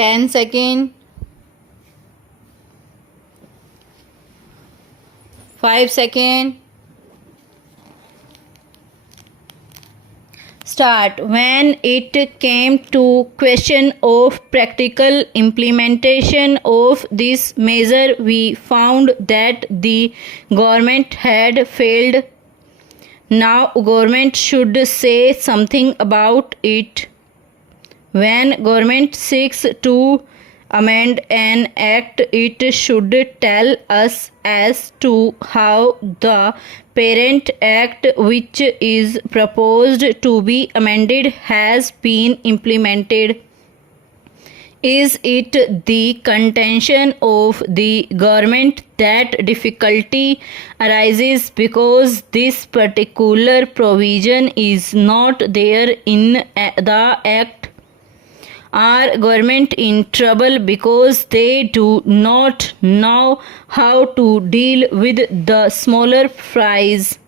10 seconds, 5 seconds. Start. When it came to question of practical implementation of this measure, we found that the government had failed. Now government should say something about it. When government seeks to amend an act, it should tell us as to how the parent act which is proposed to be amended has been implemented. Is it the contention of the government that difficulty arises because this particular provision is not there in the act? Are government in trouble because they do not know how to deal with the smaller fries?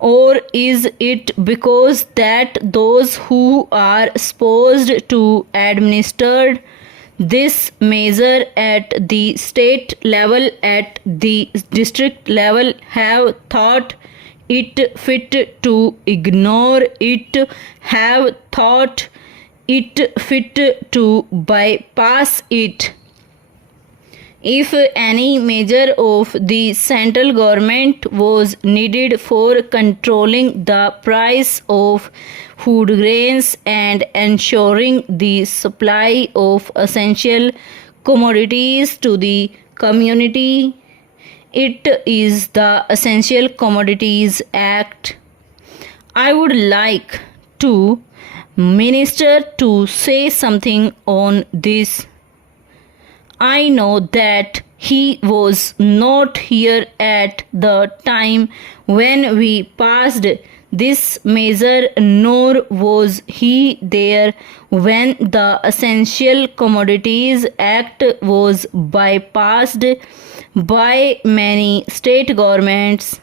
Or is it because that those who are supposed to administer this measure at the state level, at the district level, have thought it fit to ignore it, have thought it fit to bypass it? If any measure of the central government was needed for controlling the price of food grains and ensuring the supply of essential commodities to the community, it is the Essential Commodities Act. I would like to Minister to say something on this. I know that he was not here at the time when we passed this measure, nor was he there when the Essential Commodities Act was bypassed by many state governments.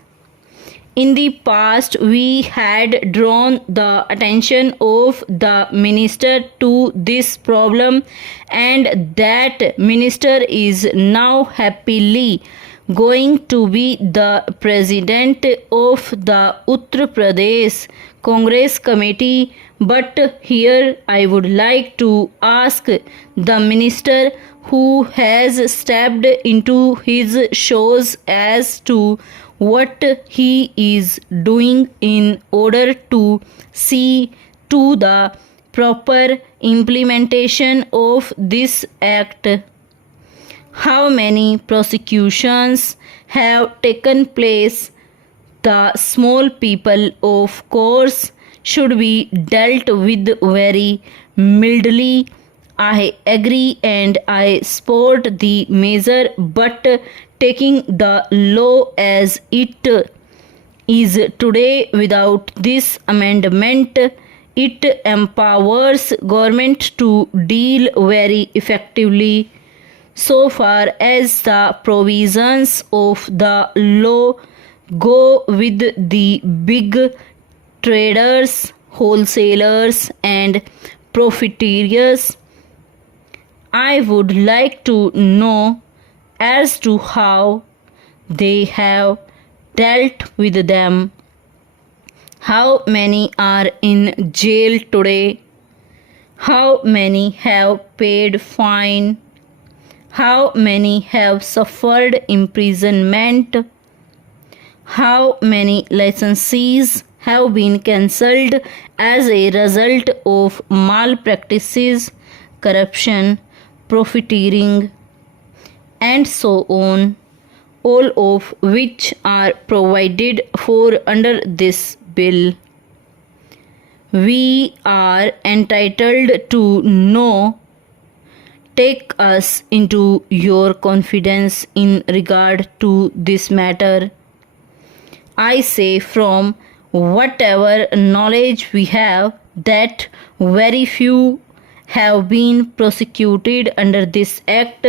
In the past, we had drawn the attention of the minister to this problem, and that minister is now happily going to be the president of the Uttar Pradesh Congress Committee. But here I would like to ask the minister who has stepped into his shoes as to what he is doing in order to see to the proper implementation of this act. How many prosecutions have taken place? The small people, of course, should be dealt with very mildly. I agree and I support the measure, but taking the law as it is today without this amendment, it empowers government to deal very effectively. So far as the provisions of the law go with the big traders, wholesalers and profiteers, I would like to know as to how they have dealt with them. How many are in jail today? How many have paid fine? How many have suffered imprisonment? How many licenses have been cancelled as a result of malpractices, corruption, profiteering, and so on, all of which are provided for under this bill? We are entitled to know. Take us into your confidence in regard to this matter. I say from whatever knowledge we have that very few have been prosecuted under this act.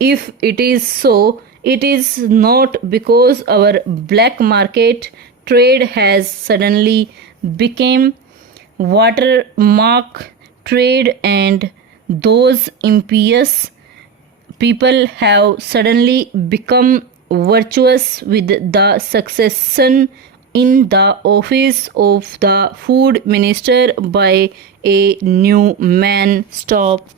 If it is so, it is not because our black market trade has suddenly become watermark trade and Those impious people have suddenly become virtuous with the succession in the office of the food minister by a new man. Stop.